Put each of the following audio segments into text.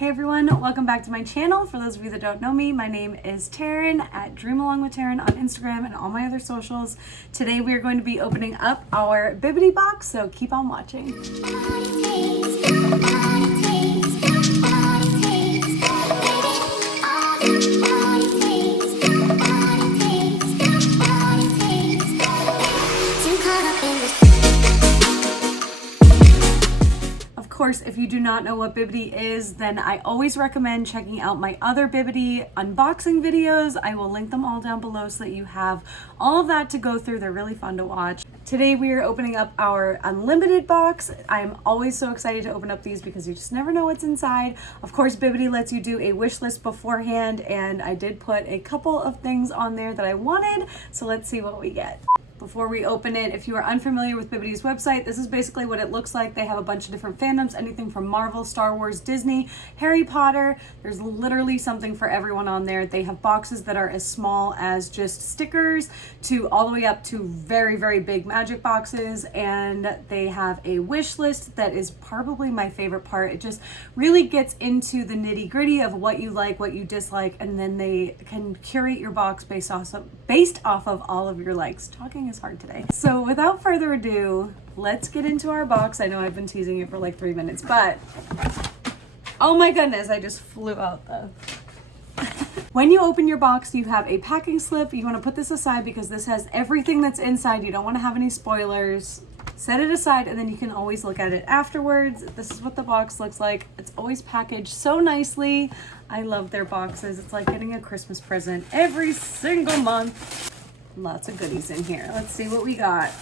Hey everyone, welcome back to my channel. For those of you that don't know me, my name is Taryn at Dream Along with Taryn on Instagram and all my other socials. Today we are going to be opening up our Bibbidi box, so keep on watching. Of course, if you do not know what Bibbidi is, then I always recommend checking out my other Bibbidi unboxing videos. I will link them all down below so that you have all of that to go through. They're really fun to watch. Today we are opening up our unlimited box. I'm always so excited to open up these because you just never know what's inside. Of course, Bibbidi lets you do a wish list beforehand, and I did put a couple of things on there that I wanted, so let's see what we get. Before we open it, if you are unfamiliar with Bibbidi's website, this is basically what it looks like. They have a bunch of different fandoms, anything from Marvel, Star Wars, Disney, Harry Potter. There's literally something for everyone on there. They have boxes that are as small as just stickers to all the way up to very, very big magic boxes. And they have a wish list that is probably my favorite part. It just really gets into the nitty gritty of what you like, what you dislike, and then they can curate your box based off of all of your likes. Talking is hard today. So without further ado, let's get into our box. I know I've been teasing you for like 3 minutes, but oh my goodness, I just flew out the... When you open your box, you have a packing slip. You want to put this aside because this has everything that's inside. You don't want to have any spoilers. Set it aside and then you can always look at it afterwards. This is what the box looks like. It's always packaged so nicely. I love their boxes. It's like getting a Christmas present every single month. Lots of goodies in here. Let's see what we got.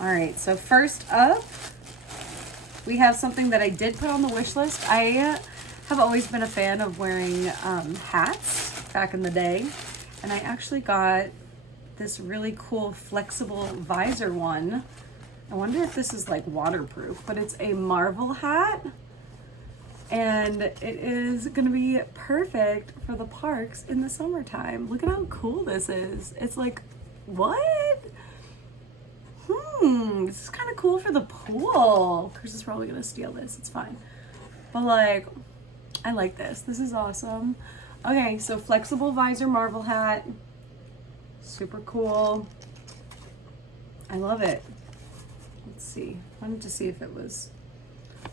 All right, so first up, we have something that I did put on the wish list. I have always been a fan of wearing hats back in the day, and I actually got this really cool flexible visor one. I wonder if this is like waterproof, but it's a Marvel hat, and it is gonna be perfect for the parks in the summertime. Look at how cool this is. It's like, what? This is kind of cool for the pool. Chris is probably gonna steal this, it's fine. But like, I like this. This is awesome. Okay, so flexible visor Marvel hat. Super cool. I love it. Let's see. I wanted to see if it was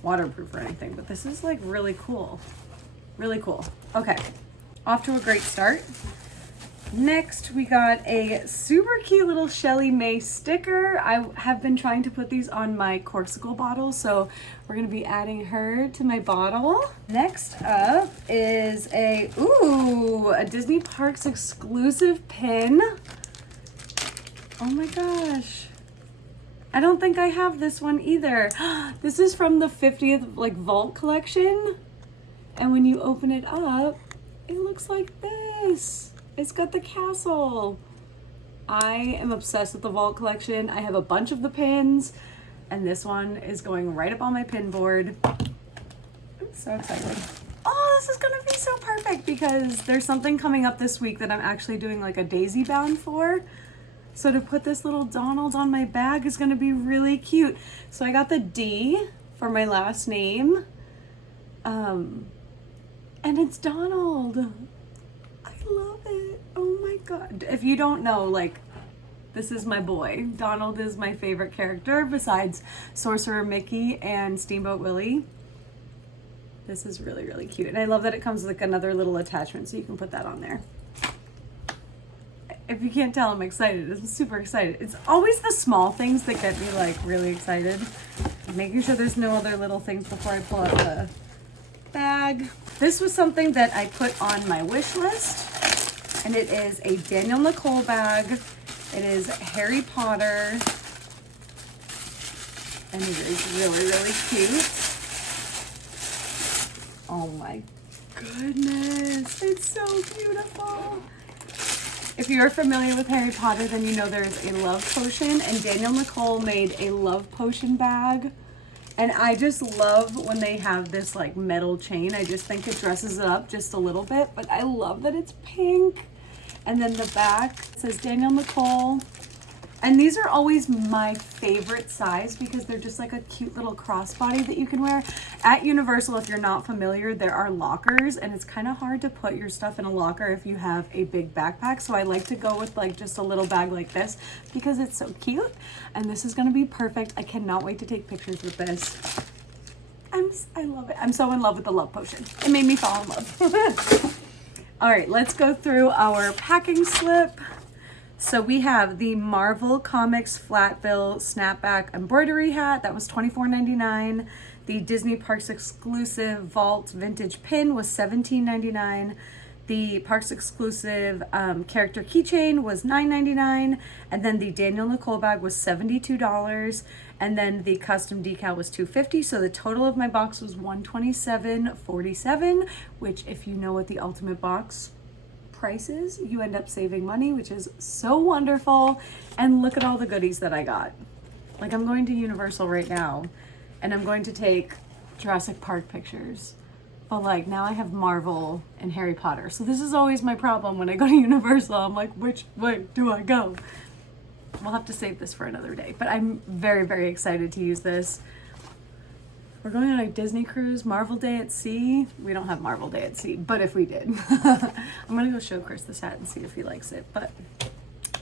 waterproof or anything, but this is like really cool. Really cool. Okay, off to a great start. Next, we got a super cute little Shelly May sticker. I have been trying to put these on my Corksicle bottle, so we're gonna be adding her to my bottle. Next up is a Disney Parks exclusive pin. Oh my gosh. I don't think I have this one either. This is from the 50th like vault collection. And when you open it up, it looks like this. It's got the castle. I am obsessed with the vault collection. I have a bunch of the pins, and this one is going right up on my pin board. I'm so excited. Oh, this is gonna be so perfect because there's something coming up this week that I'm actually doing like a daisy bound for. So to put this little Donald on my bag is gonna be really cute. So I got the D for my last name. And it's Donald. I love it. Oh my God. If you don't know, like, this is my boy. Donald is my favorite character besides Sorcerer Mickey and Steamboat Willie. This is really, really cute. And I love that it comes with like another little attachment so you can put that on there. If you can't tell, I'm excited. I'm super excited. It's always the small things that get me like really excited. Making sure there's no other little things before I pull out the bag. This was something that I put on my wish list, and it is a Daniel Nicole bag. It is Harry Potter, and it is really, really cute. Oh my goodness, it's so beautiful. If you're familiar with Harry Potter, then you know there's a love potion, and Daniel Nicole made a love potion bag. And I just love when they have this like metal chain. I just think it dresses it up just a little bit, but I love that it's pink. And then the back says Daniel Nicole. And these are always my favorite size because they're just like a cute little crossbody that you can wear. At Universal, if you're not familiar, there are lockers and it's kind of hard to put your stuff in a locker if you have a big backpack. So I like to go with like just a little bag like this because it's so cute. And this is going to be perfect. I cannot wait to take pictures with this. I love it. I'm so in love with the love potion. It made me fall in love. All right, let's go through our packing slip. So we have the Marvel Comics flat bill snapback embroidery hat. That was $24.99. The Disney Parks exclusive Vault vintage pin was $17.99. The Parks exclusive character keychain was $9.99. And then the Daniel Nicole bag was $72. And then the custom decal was $250. So the total of my box was $127.47, which if you know what the ultimate box prices, you end up saving money, which is so wonderful. And look at all the goodies that I got. Like, I'm going to Universal right now and I'm going to take Jurassic Park pictures, but like now I have Marvel and Harry Potter. So this is always my problem when I go to Universal. I'm like, which way do I go? We'll have to save this for another day, but I'm very, very excited to use this. We're going on a Disney cruise, Marvel Day at Sea. We don't have Marvel Day at Sea, but if we did, I'm gonna go show Chris this hat and see if he likes it. But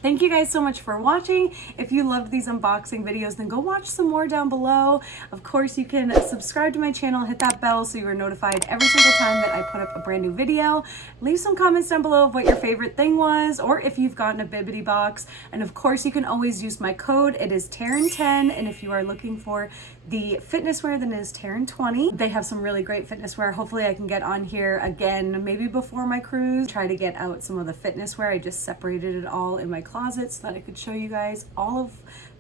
thank you guys so much for watching. If you loved these unboxing videos, then go watch some more down below. Of course, you can subscribe to my channel, hit that bell so you are notified every single time that I put up a brand new video. Leave some comments down below of what your favorite thing was, or if you've gotten a Bibbidi box. And of course, you can always use my code. It is Taryn10, and if you are looking for the fitness wear, then it is Taryn20. They have some really great fitness wear. Hopefully I can get on here again, maybe before my cruise, try to get out some of the fitness wear. I just separated it all in my closet so that I could show you guys all of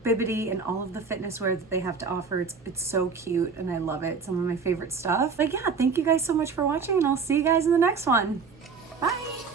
Bibbidi and all of the fitness wear that they have to offer. It's so cute and I love it. Some of my favorite stuff. But yeah, thank you guys so much for watching and I'll see you guys in the next one. Bye.